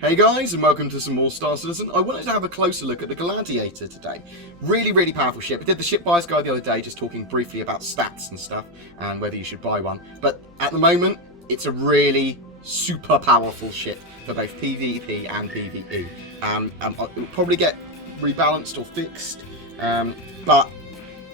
Hey guys, and welcome to some more Star Citizen. I wanted to have a closer look at the Gladiator today. Really powerful ship. I did the ship buyer's guide the other day, just talking briefly about stats and stuff, and whether you should buy one. But at the moment, it's a really super powerful ship for both PvP and PvE. It will probably get rebalanced or fixed, but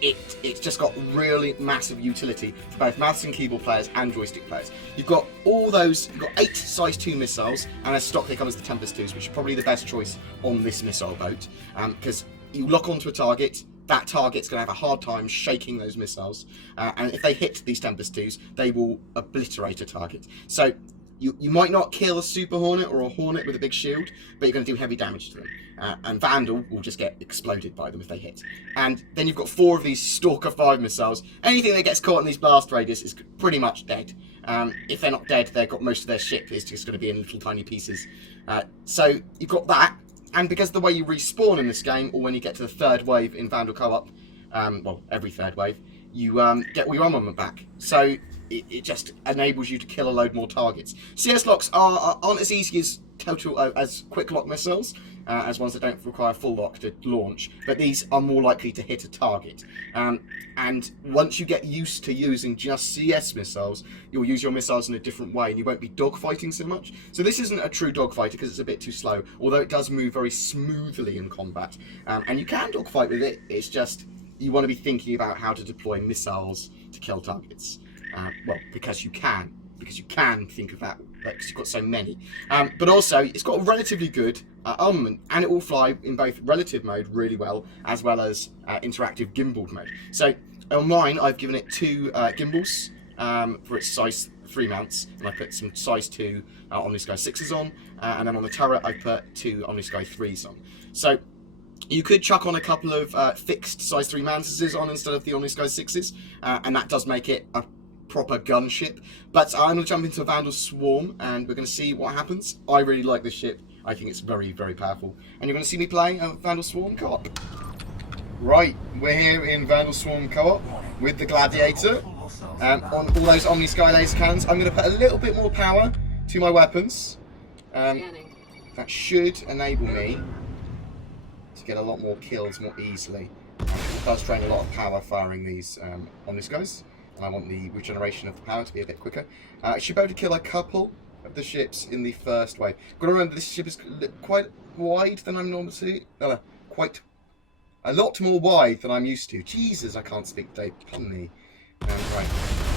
it's just got really massive utility for both mouse and keyboard players and joystick players. You've got all those, you've got 8 size 2 missiles, and as stock they come as the Tempest 2s, which are probably the best choice on this missile boat, because you lock onto a target, that target's going to have a hard time shaking those missiles, and if they hit these Tempest 2s, they will obliterate a target. So you might not kill a Super Hornet or a Hornet with a big shield, but you're going to do heavy damage to them. And Vanduul will just get exploded by them if they hit. And then you've got 4 of these Stalker 5 missiles. Anything that gets caught in these blast radius is pretty much dead. If they're not dead, they've got most of their ship is just going to be in little tiny pieces. So you've got that. And because of the way you respawn in this game, or when you get to the 3rd wave in Vanduul co-op, well, every 3rd wave, you get all your armament back. So it just enables you to kill a load more targets. CS locks aren't as easy as as quick lock missiles, as ones that don't require full lock to launch, but these are more likely to hit a target. And once you get used to using just CS missiles, you'll use your missiles in a different way, and you won't be dogfighting so much. So this isn't a true dogfighter because it's a bit too slow, although it does move very smoothly in combat. And you can dogfight with it, it's just you want to be thinking about how to deploy missiles to kill targets. Well, because you can think of that, because you've got so many. But also, it's got a relatively good armament, and it will fly in both relative mode really well, as interactive gimbal mode. So on mine, I've given it 2 gimbals for its size 3 mounts, and I put some size 2 OmniSky 6s on, and then on the turret, I put 2 OmniSky 3s on. So you could chuck on a couple of fixed size 3 Mantises on instead of the OmniSky 6s, and that does make it a proper gunship. But I'm going to jump into a Vanduul Swarm, and we're going to see what happens. I really like this ship. I think it's very powerful. And you're going to see me playing a Vanduul Swarm co-op. Right, we're here in Vanduul Swarm co-op with the Gladiator. On all those OmniSky laser cannons, I'm going to put a little bit more power to my weapons. That should enable me to get a lot more kills more easily. It does drain a lot of power firing these OmniSkys, and I want the regeneration of the power to be a bit quicker. I should be able to kill a couple of the ships in the first wave. Got to remember, this ship is quite wide than I'm normally quite a lot more wide than I'm used to. Jesus, I can't speak today. Pardon me. Right,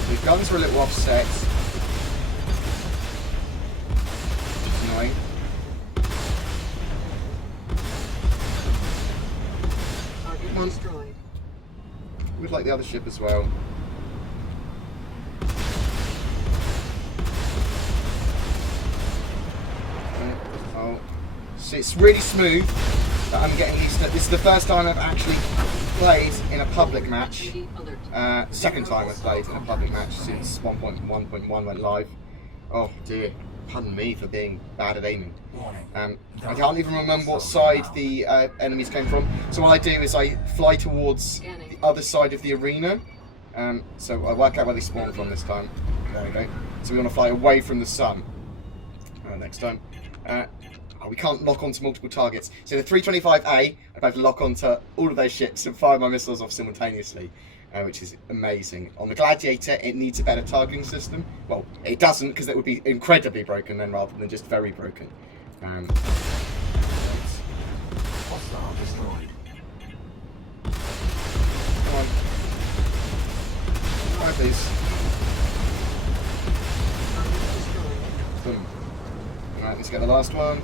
the guns are a little offset. It's annoying. Destroyed. We'd like the other ship as well. Oh, so it's really smooth. But I'm getting used to it. This is the first time I've actually played in a public match. Second time I've played in a public match since 1.1.1 went live. Oh dear. Pardon me for being bad at aiming. I can't even remember what side the enemies came from. So what I do is I fly towards the other side of the arena. So I work out where they spawn from this time. There we go. So we want to fly away from the sun. Next time. We can't lock onto multiple targets. So the 325A, I'm about to lock onto all of those ships and fire my missiles off simultaneously. Which is amazing. On the Gladiator, it needs a better targeting system. Well, it doesn't, because it would be incredibly broken then, rather than just very broken. Hostile destroyed. Come on. Fire, please. Boom. Alright, let's get the last one.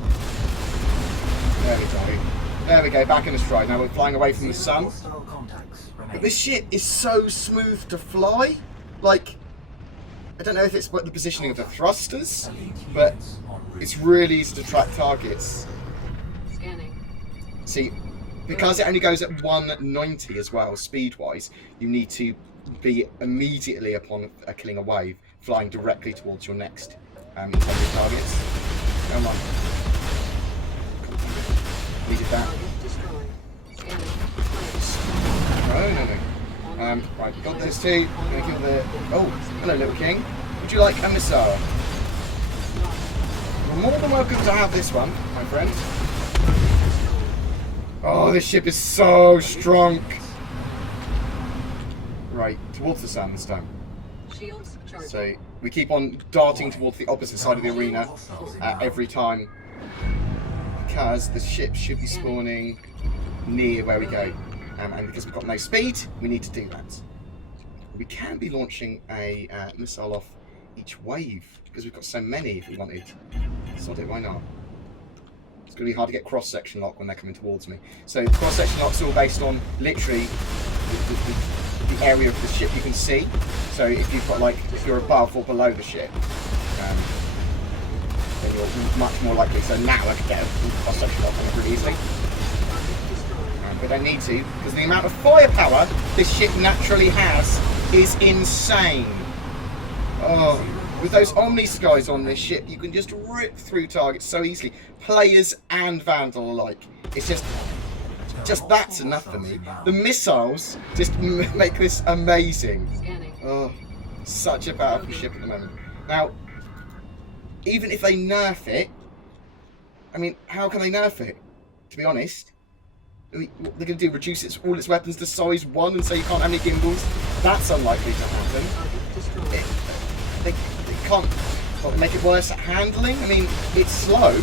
There we go. There we go, back in the stride. Now we're flying away from the sun. But this ship is so smooth to fly. Like, I don't know if it's the positioning of the thrusters, but it's really easy to track targets. See, because it only goes at 190 as well, speed-wise, you need to be immediately upon killing a wave, flying directly towards your next intended targets. Come on. Needed that. No. Right, got those 2. I'm gonna kill the. Oh, hello, little king. Would you like a missile? more than welcome to have this one, my friend. Oh, this ship is so strong. Right, towards the sun this time. Shields charging. So we keep on darting towards the opposite side of the arena every time, because the ship should be spawning near where we go, and because we've got no speed, we need to do that. We can be launching a missile off each wave because we've got so many. If we wanted, sod it, why not? It's going to be hard to get cross-section lock when they're coming towards me. So the cross-section lock's all based on literally the area of the ship you can see. So if you've got if you're above or below the ship, then you're much more likely. So now I can get a cross-section lock on it really easily. But I don't need to, because the amount of firepower this ship naturally has is insane. Oh, with those Omni Skies on this ship, you can just rip through targets so easily. Players and Vanduul alike. It's just that's enough for me. The missiles just make this amazing. Oh, such a powerful ship at the moment. Now, even if they nerf it, I mean, how can they nerf it? To be honest, what they're going to do, reduce all its weapons to size 1 and say you can't have any gimbals? That's unlikely to happen. They can't make it worse at handling. I mean, it's slow.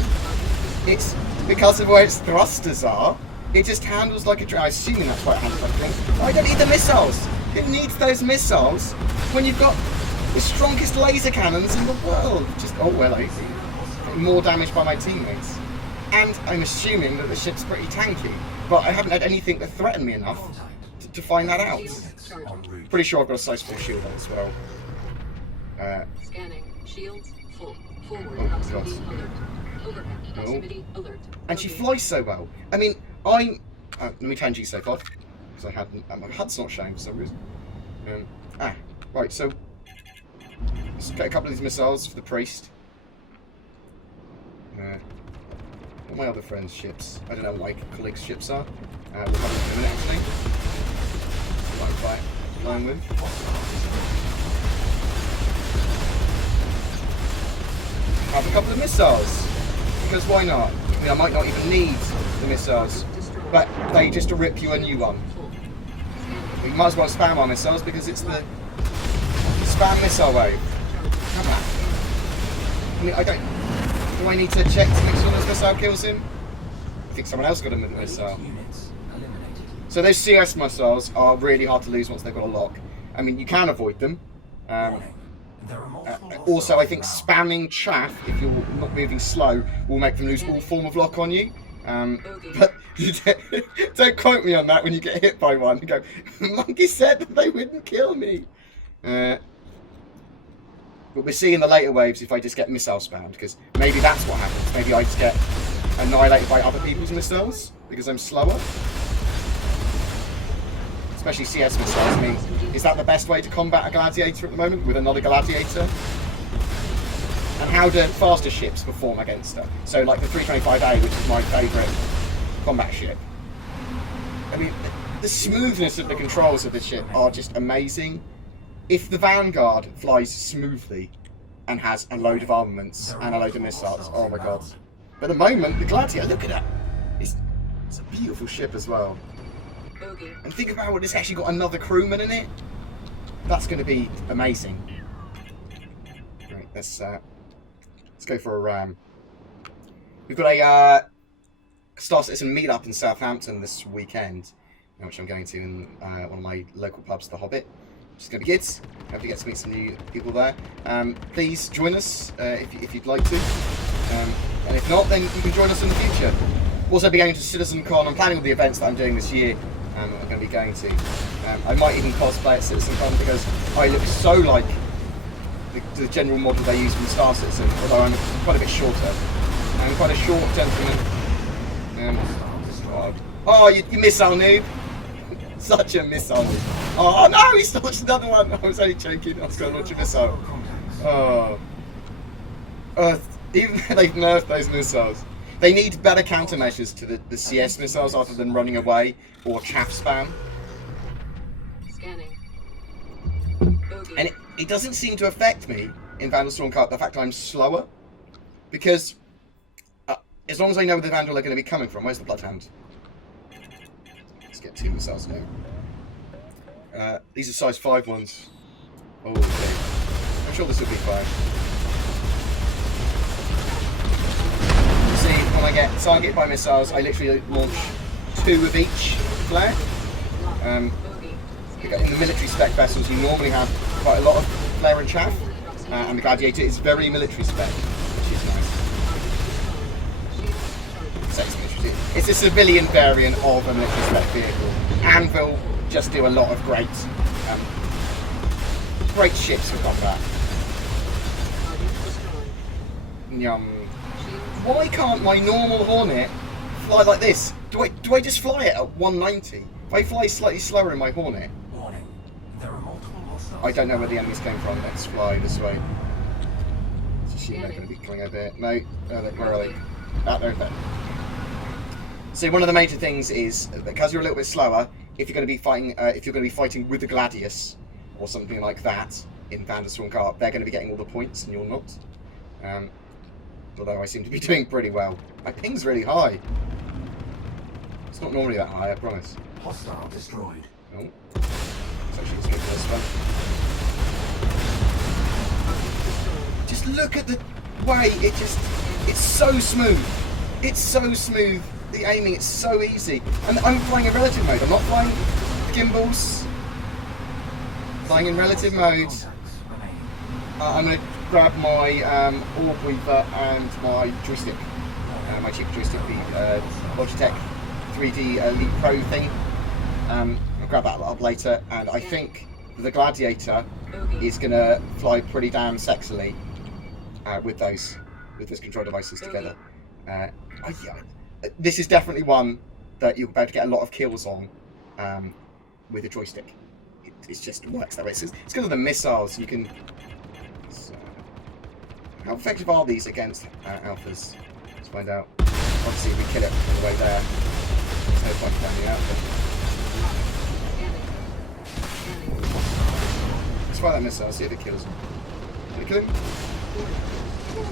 It's because of where its thrusters are. It just handles like a train. I'm assuming that's why it handles like a train. I don't need the missiles. It needs those missiles when you've got the strongest laser cannons in the world. Just, oh well, I see. More damage by my teammates. And I'm assuming that the ship's pretty tanky. But I haven't had anything that threatened me enough to find that out. Pretty sure I've got a size 4 shield on as well. Scanning. Shields full. Forward Oh, proximity God. alert. Overhead proximity alert. And she flies so well. I mean, let me turn G-Safe off, because I hadn't. My HUD's not showing for some reason. Right, so let's get a couple of these missiles for the priest. What my other friends' ships? I don't know what my colleagues' ships are. We'll have them in a minute, actually. What I'm flying with. Have a couple of missiles, because why not? I mean, I might not even need the missiles, but they just to rip you a new one. We might as well spam our missiles because it's the spam missile wave. Come on. I mean, do I need to check to make sure this missile kills him? I think someone else got him with a missile. So those CS missiles are really hard to lose once they've got a lock. I mean, you can avoid them. Also, I think spamming chaff, if you're not moving slow, will make them lose all form of lock on you. But don't quote me on that when you get hit by one. You go, Monkey said that they wouldn't kill me. But we're seeing the later waves if I just get missile spammed, because maybe that's what happens. Maybe I just get annihilated by other people's missiles because I'm slower. Especially CS missiles. I mean, is that the best way to combat a Gladiator at the moment, with another Gladiator? And how do faster ships perform against her? So like the 325A, which is my favourite combat ship. I mean, the smoothness of the controls of this ship are just amazing. If the Vanguard flies smoothly and has a load of armaments and a load of missiles, oh my god. But at the moment, the Gladiator, look at that. It's a beautiful ship as well. And think about what it's actually got another crewman in it. That's going to be amazing. Right, let's go for a ram. We've got a Star Citizen meetup in Southampton this weekend, which I'm going to in one of my local pubs, The Hobbit. Which is going to be good. Hope you get to meet some new people there. Please join us if you'd like to. And if not, then you can join us in the future. We'll also be going to CitizenCon. I'm planning all the events that I'm doing this year. I'm going to be going to. I might even cosplay at CitizenCon because I look so like the general model they use from Star Citizen, although I'm quite a bit shorter. I'm quite a short gentleman. Oh, you missile noob! Such a missile noob. Oh no, he's launched another one! I was only joking, I was going to launch a missile. Oh. Even though they've nerfed those missiles, they need better countermeasures to the CS missiles other than running away or chaff spam. Scanning. And it doesn't seem to affect me in Vanduul Storm Cup, the fact I'm slower. Because as long as I know where the Vanduul are going to be coming from. Where's the Bloodhound? Let's get 2 missiles now. These are size 5 ones. Oh, okay. I'm sure this will be fine. You see, when I get targeted by missiles, I literally launch 2 of each flare. In the military spec vessels, you normally have quite a lot of flare and chaff, and the Gladiator is very military spec, which is nice. It's a civilian variant of a military spec vehicle. Anvil just do a lot of great ships for combat. Yum. Why can't my normal Hornet fly like this? Do I just fly it at 190? If I fly slightly slower in my Hornet? I don't know where the enemies came from. Let's fly this way. They're going to be coming over here. No, where are they? Ah, they're there. So one of the major things is because you're a little bit slower. If you're going to be fighting, with the Gladius or something like that in Vanduul Carp, they're going to be getting all the points and you're not. Although I seem to be doing pretty well. My ping's really high. It's not normally that high, I promise. Hostile destroyed. Oh. Let's actually just go for this one. Just look at the way it's so smooth. It's so smooth. The aiming, it's so easy. And I'm flying in relative mode. I'm not flying gimbals. Flying in relative mode. I'm going to grab my Orb Weaver and my joystick. My cheap joystick, the Logitech 3D Elite Pro thing. I'll grab that up later, and I think the Gladiator is going to fly pretty damn sexily with those control devices together. Yeah, this is definitely one that you'll be able to get a lot of kills on with a joystick. It just works that way. It's because of the missiles. You can. How effective are these against alphas? Let's find out. Obviously, if we kill it on the way there, there's no point down the alpha. Let's fire that missile, see if it kills him. Did it kill him?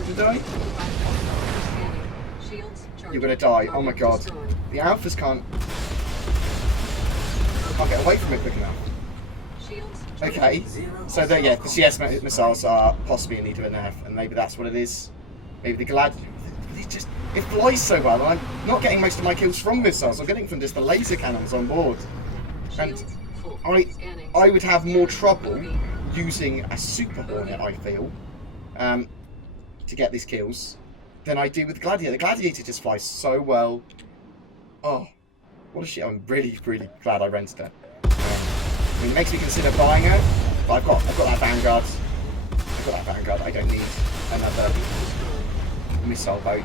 Did it die? You're gonna die. Oh my god. The alphas can't get away from it quick enough. Okay, so there, yeah, the CS missiles are possibly in need of a nerf, and maybe that's what it is. Maybe the Gladiator. It flies so well, and I'm not getting most of my kills from missiles. I'm getting from just the laser cannons on board. And I would have more trouble using a Super Hornet, I feel, to get these kills than I do with the Gladiator. The Gladiator just flies so well. Oh, what a shit. I'm really, really glad I rented it. I mean, it makes me consider buying it, but I've got that Vanguard. I don't need another missile boat.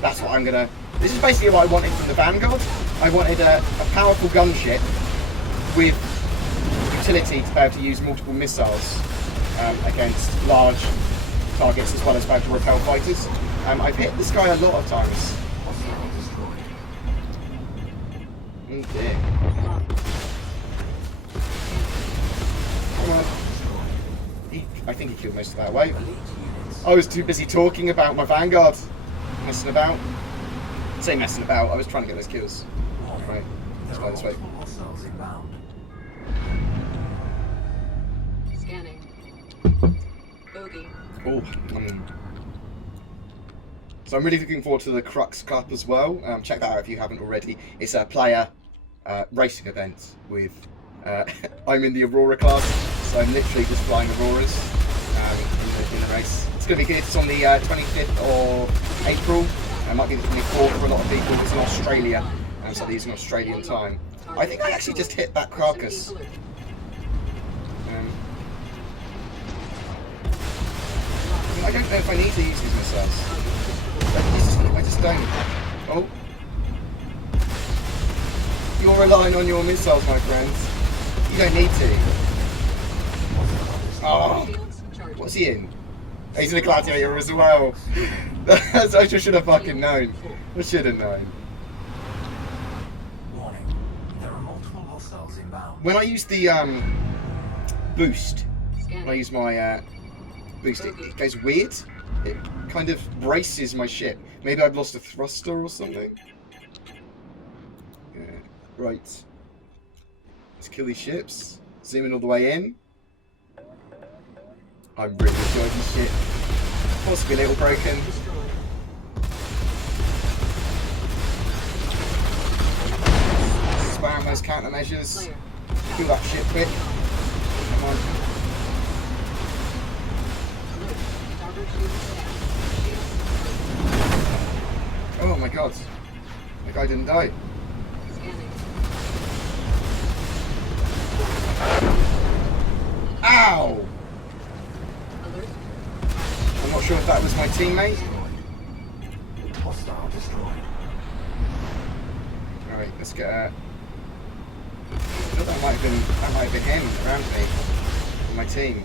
That's what I'm gonna. This is basically what I wanted from the Vanguard. I wanted a powerful gunship with utility to be able to use multiple missiles against large targets, as well as be able to repel fighters. I've hit this guy a lot of times. Oh dear. I think he killed most of that wave. I was too busy talking about my Vanguard. Messing about. I say messing about, I was trying to get those kills. Right, let's fly this way. Scanning. Bogey. Oh, so I'm really looking forward to the Crux Cup as well. Check that out if you haven't already. It's a player racing event with. I'm in the Aurora class, so I'm literally just flying Auroras in the race. It's going to be good. It's on the 25th of April. It might be the 24th for a lot of people. It's in Australia, so they're using Australian time. I think I actually just hit that carcass. I don't know if I need to use these missiles. I just don't. Oh. You're relying on your missiles, my friends. You don't need to. Oh. What's he in? Oh, he's in a Gladiator as well. I should have fucking known. I should have known. Warning. There are multiple hostiles inbound. When I use the boost, when I use my boost, it goes weird. it kind of braces my ship. Maybe I've lost a thruster or something. Yeah, right. Let's kill these ships. Zoom in all the way in. I'm really enjoying this ship. Possibly a little broken. Spam those countermeasures. Kill that ship quick. Come on. Oh my god. The guy didn't die. Ow! I'm not sure if that was my teammate. Hostile destroyed. Alright, let's get a... I thought that might have been him around me. My team.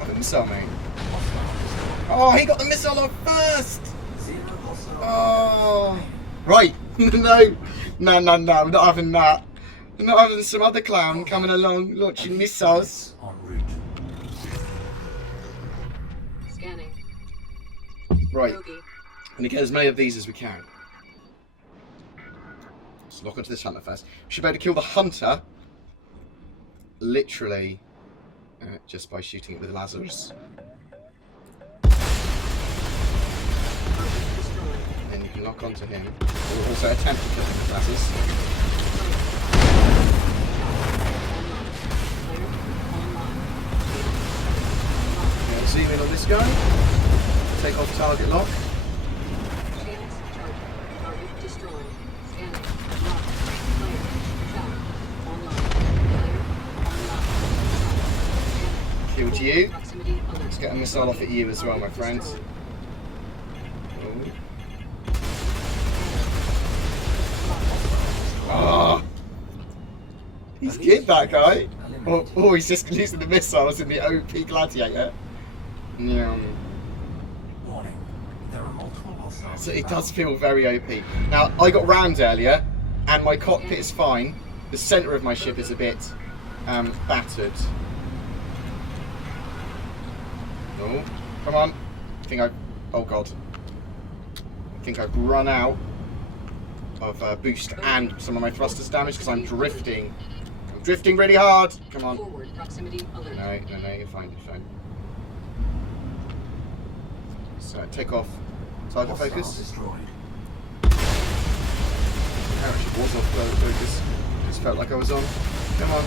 Oh, the missile, mate. Oh, he got the missile off first! Oh! Right! No! No, I'm not having that. I'm not having some other clown coming along launching missiles. En route. Scanning. Right. Bogey. I'm going to get as many of these as we can. Let's lock onto this hunter first. We should be able to kill the hunter literally just by shooting it with lasers. Then you can lock onto him. Or also attempt to kill him with lasers. Okay, zoom in on this guy. Take off target lock. Killed you. Let's get a missile off at you as well, my friend. Oh. He's good, that guy. Oh, he's just using the missiles in the OP Gladiator. Yeah. Warning. There are multiple hostiles. So it does feel very OP. Now, I got rammed earlier, and my cockpit is fine. The centre of my ship is a bit battered. Oh, come on. Oh god. I think I've run out of boost and some of my thrusters damaged because I'm drifting. I'm drifting really hard. Come on. Forward proximity alert. No, you're fine, you're fine. So, take off target Hostile focus. destroyed. I actually was off focus. Just felt like I was on. Come on.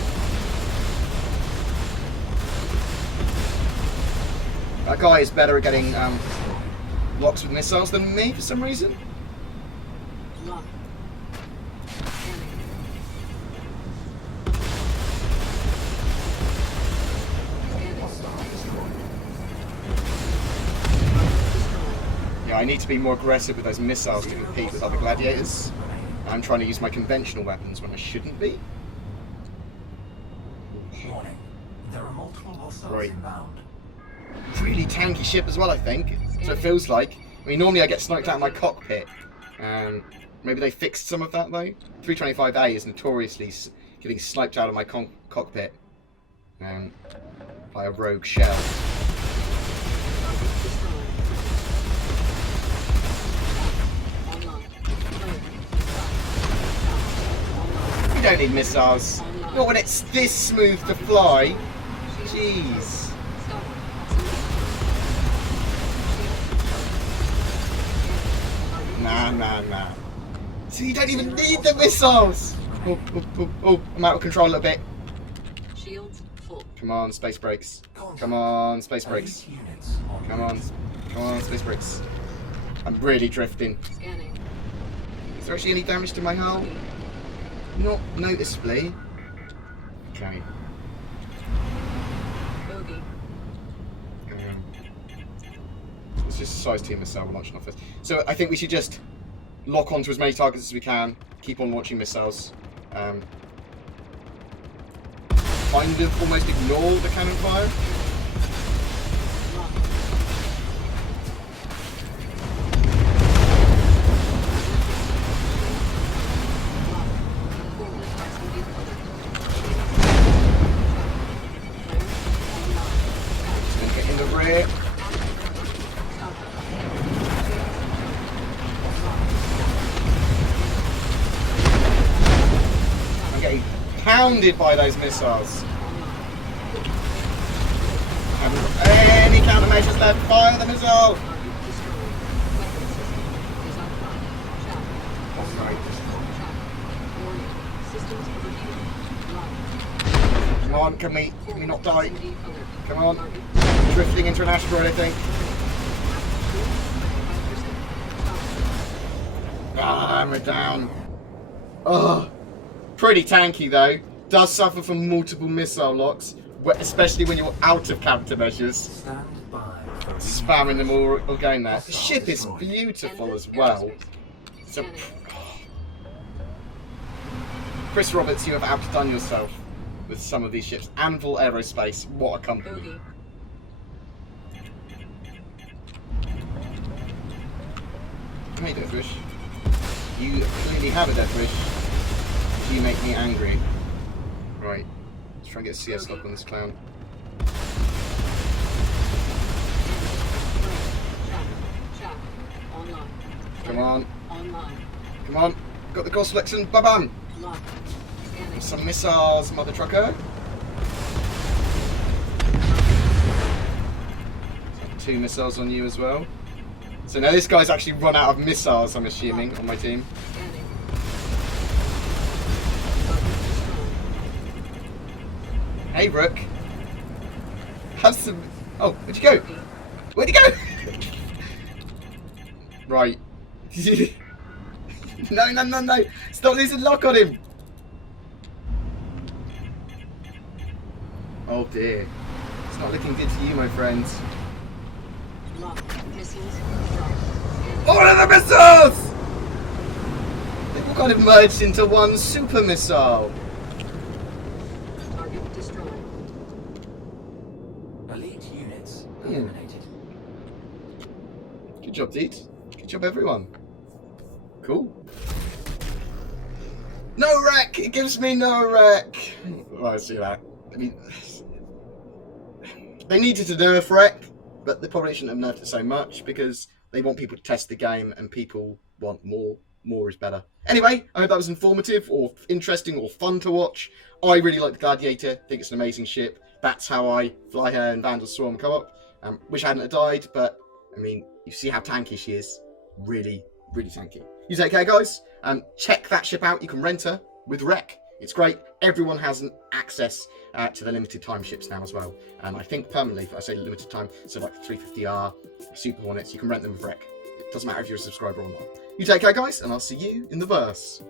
That guy is better at getting locks with missiles than me for some reason. Lock. Scanning. Hostile destroyed. Yeah, I need to be more aggressive with those missiles to compete with other gladiators. I'm trying to use my conventional weapons when I shouldn't be. Warning. There are multiple hostiles Right. inbound. Really tanky ship as well, I think. So it feels like. I mean, normally I get sniped out of my cockpit. Maybe they fixed some of that though. 325A is notoriously getting sniped out of my cockpit by a rogue shell. You don't need missiles. Not when it's this smooth to fly. Jeez. Nah. So you don't even need the missiles! Oh, I'm out of control a little bit. Shields full. Come on, space brakes. Come on, space brakes. Elite units en Come route. on, space brakes. I'm really drifting. Scanning. Is there actually any damage to my hull? Not noticeably. Okay. Bogey. It's just a size 2 missile we're launching off this. So I think we should just lock onto as many targets as we can, keep on launching missiles. Kind of almost ignore the cannon fire. here. I'm getting pounded by those missiles. Haven't got any countermeasures left. Fire the missile! Come on, can we not die? Come on. Drifting into an asteroid, I think. Ah, we're down. Oh, pretty tanky though. Does suffer from multiple missile locks, especially when you're out of countermeasures. Stand by for Spamming them all going there. The ship is beautiful as well. So, Chris Roberts, you have outdone yourself with some of these ships. Anvil Aerospace, what a company. Bogey. Hey, Death Wish. You clearly have a Death Wish. You make me angry. Right. Let's try and get a CS lock on this clown. Shock. Online. Come on. Online. Come on. Got the course selection. Ba-bam! Lock. Scanning. Some missiles, mother trucker. 2 missiles on you as well. So now this guy's actually run out of missiles, I'm assuming, on my team. Scanning. Hey, Rook. Have some... Oh, where'd you go? Where'd you go? Right. No. Stop losing lock on him. Oh, dear. It's not looking good for you, my friends. Lock. Missiles. Drop. Scanning. All of the missiles! They've all kind of merged into one super missile. Target destroyed. elite units eliminated. Good job, Deed. Good job, everyone. Cool. No wreck! It gives me no wreck! Well, I see that. I mean, they needed to nerf wreck, but they probably shouldn't have nerfed it so much because they want people to test the game and people want more. More is better. Anyway, I hope that was informative or interesting or fun to watch. I really like the Gladiator. I think it's an amazing ship. That's how I fly her in Vanduul Swarm co-op. Wish I hadn't have died, but I mean, you see how tanky she is. Really, really tanky. You take care, guys. Check that ship out. You can rent her with Rec. It's great. Everyone has an access to the limited time ships now as well. I think permanently, if I say limited time, so like the 350R, Super Hornets, you can rent them with Rec. It doesn't matter if you're a subscriber or not. You take care, guys, and I'll see you in the verse.